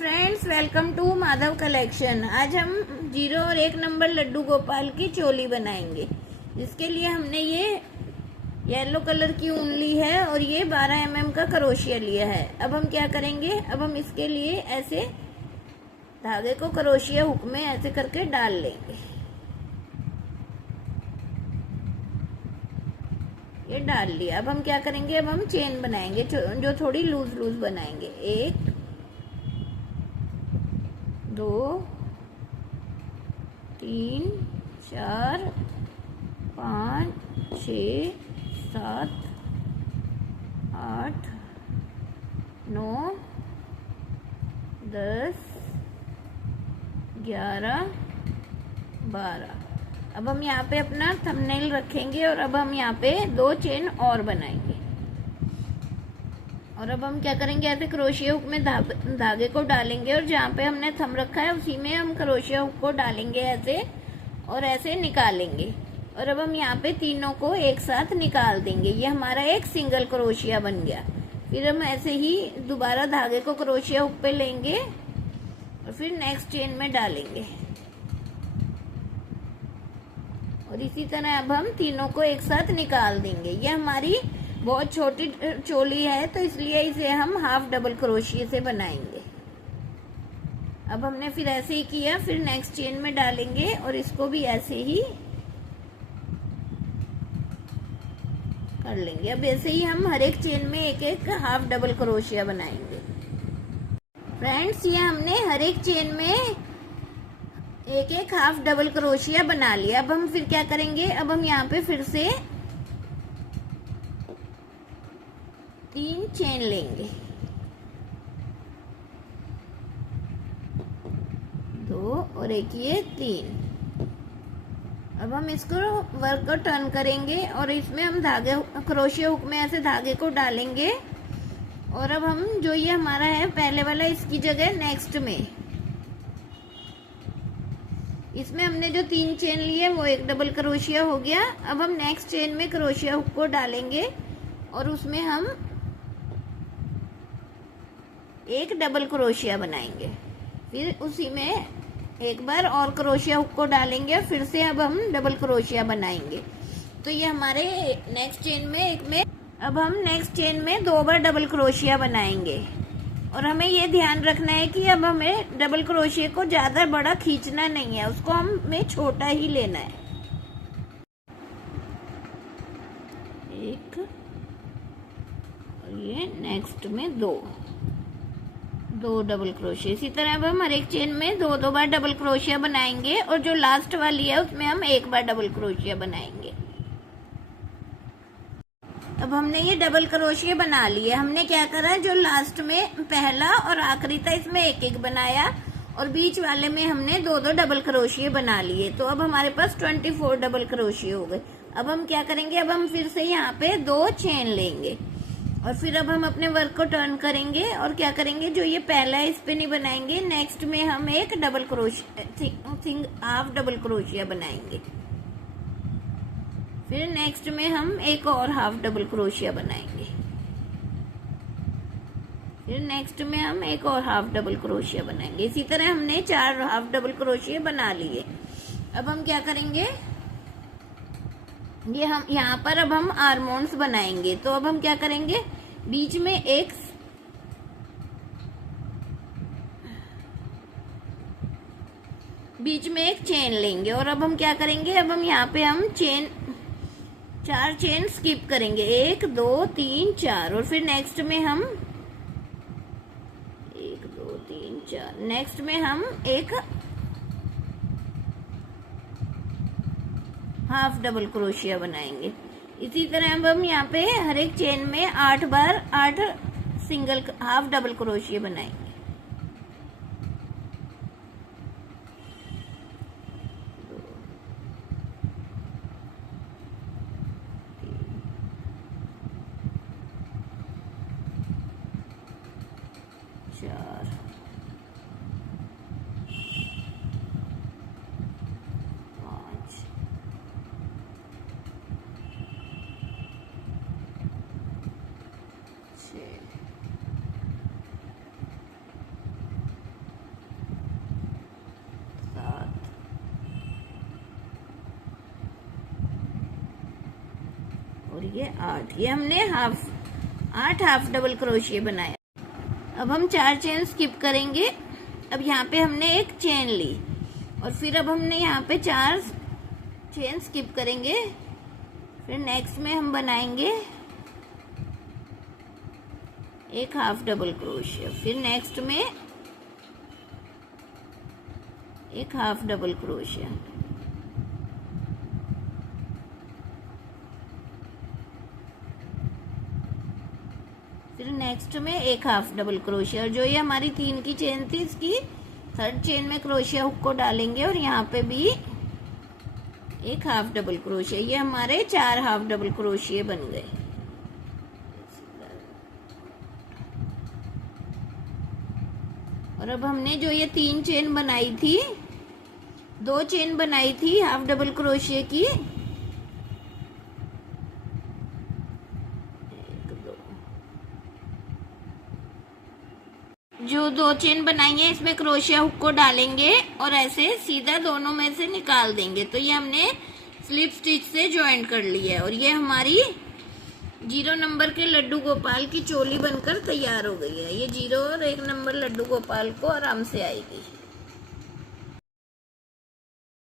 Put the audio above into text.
Friends, welcome to Madhav collection. आज हम 0 और 1 नंबर लड्डू गोपाल की चोली बनाएंगे। जिसके लिए हमने ये येलो कलर की ऊन ली है और ये 12 mm का क्रोशिया लिया है। अब हम क्या करेंगे, अब हम इसके लिए ऐसे धागे को क्रोशिया हुक में ऐसे करके डाल लेंगे। ये डाल लिया। अब हम क्या करेंगे, अब हम चेन बनाएंगे जो थोड़ी लूज लूज बनाएंगे। 1 2 3 4 5 6 7 8 9 10 11 12। अब हम यहाँ पे अपना थंबनेल रखेंगे और अब हम यहाँ पे 2 चेन और बनाएंगे। और अब हम क्या करेंगे, ऐसे क्रोशिया हुक में धागे को डालेंगे और जहाँ पे हमने थंब रखा है उसी में हम क्रोशिया हुक को डालेंगे ऐसे और ऐसे निकालेंगे। और अब हम यहाँ पे तीनों को एक साथ निकाल देंगे। ये हमारा एक सिंगल क्रोशिया बन गया। फिर हम ऐसे ही दोबारा धागे को क्रोशिया हुक पे लेंगे और फिर नेक्स्ट चेन में डालेंगे। और इसी तरह अब हम तीनों को एक साथ निकाल देंगे। ये हमारी बहुत छोटी चोली है तो इसलिए इसे हम हाफ डबल क्रोशिया से बनाएंगे। अब हमने फिर ऐसे ही किया, फिर नेक्स्ट चेन में डालेंगे और इसको भी ऐसे ही कर लेंगे। अब ऐसे ही हम हर एक चेन में एक एक हाफ डबल क्रोशिया बनाएंगे। फ्रेंड्स, ये हमने हर एक चेन में एक एक हाफ डबल क्रोशिया बना लिया। अब हम फिर क्या करेंगे, अब हम यहाँ पे फिर से 3 चेन लेंगे। 2 और एक ये 3। अब हम इसको वर्क को टर्न करेंगे और इसमें हम धागे क्रोशिया हुक में ऐसे धागे को डालेंगे। और अब हम जो ये हमारा है पहले वाला, इसकी जगह नेक्स्ट में इसमें हमने जो 3 चेन लिए वो एक डबल क्रोशिया हो गया। अब हम नेक्स्ट चेन में क्रोशिया हुक को डालेंगे और उसमें हम एक डबल क्रोशिया बनाएंगे। फिर उसी में एक बार और क्रोशिया हुक को डालेंगे और फिर से अब हम डबल क्रोशिया बनाएंगे। तो ये हमारे नेक्स्ट चेन में अब हम नेक्स्ट चेन में 2 बार डबल क्रोशिया बनाएंगे। और हमें ये ध्यान रखना है कि अब हमें डबल क्रोशिया को ज्यादा बड़ा खींचना नहीं है, उसको हमें छोटा ही लेना है। 1 और ये नेक्स्ट में 2 डबल क्रोशिया। इसी तरह अब हम हर एक चेन में 2 बार डबल क्रोशिया बनाएंगे और जो लास्ट वाली है उसमें हम 1 बार डबल क्रोशिया बनाएंगे। अब हमने ये डबल क्रोशिया बना लिए। हमने क्या करा, जो लास्ट में पहला और आखिरी था इसमें एक एक बनाया और बीच वाले में हमने 2 डबल क्रोशिया बना लिए। तो अब हमारे पास 24 डबल क्रोशिया हो गए। अब हम क्या करेंगे, अब हम फिर से यहाँ पे 2 चेन लेंगे और फिर अब हम अपने वर्क को टर्न करेंगे और क्या करेंगे, जो ये पहला है इस पे नहीं बनाएंगे, नेक्स्ट में हम एक double crochet half double crochet बनाएंगे। फिर नेक्स्ट में हम एक और हाफ डबल क्रोशिया बनाएंगे। फिर नेक्स्ट में हम एक और हाफ डबल क्रोशिया बनाएंगे। इसी तरह हमने 4 हाफ डबल क्रोशिया बना लिए। अब हम क्या करेंगे, ये हम यहाँ पर अब हम आर्मोंड्स बनाएंगे। तो अब हम क्या करेंगे, बीच में एक चेन लेंगे और अब हम क्या करेंगे, अब हम यहाँ पे हम 4 चेन स्किप करेंगे। 1 2 3 4 और फिर नेक्स्ट में हम 1 2 3 4 नेक्स्ट में हम एक हाफ डबल क्रोशिया बनाएंगे। इसी तरह अब हम यहाँ पे हर एक चेन में 8 बार 8 सिंगल हाफ डबल क्रोशिया बनाएंगे। चार 5 6 ये 8, ये हमने 8 हाफ डबल क्रोशिया बनाया। अब हम 4 चेन स्किप करेंगे। अब यहाँ पे हमने एक चेन ली और फिर अब हमने यहाँ पे 4 चेन स्किप करेंगे। फिर नेक्स्ट में हम बनाएंगे एक हाफ डबल क्रोशिया, फिर नेक्स्ट में एक हाफ डबल क्रोशिया, फिर नेक्स्ट में एक हाफ डबल क्रोशिया। और जो ये हमारी 3 की चेन थी, इसकी 3rd चेन में क्रोशिया हुक को डालेंगे और यहाँ पे भी एक हाफ डबल क्रोशिया। ये हमारे 4 हाफ डबल क्रोशिया बन गए। और अब हमने जो ये 3 चेन बनाई थी, 2 चेन बनाई थी हाफ डबल क्रोशिया की, 1 2, जो 2 चेन बनाई है इसमें क्रोशिया हुक को डालेंगे और ऐसे सीधा दोनों में से निकाल देंगे। तो ये हमने स्लिप स्टिच से ज्वाइन कर ली है और ये हमारी 0 नंबर के लड्डू गोपाल की चोली बनकर तैयार हो गई है। ये 0 और 1 नंबर लड्डू गोपाल को आराम से आएगी।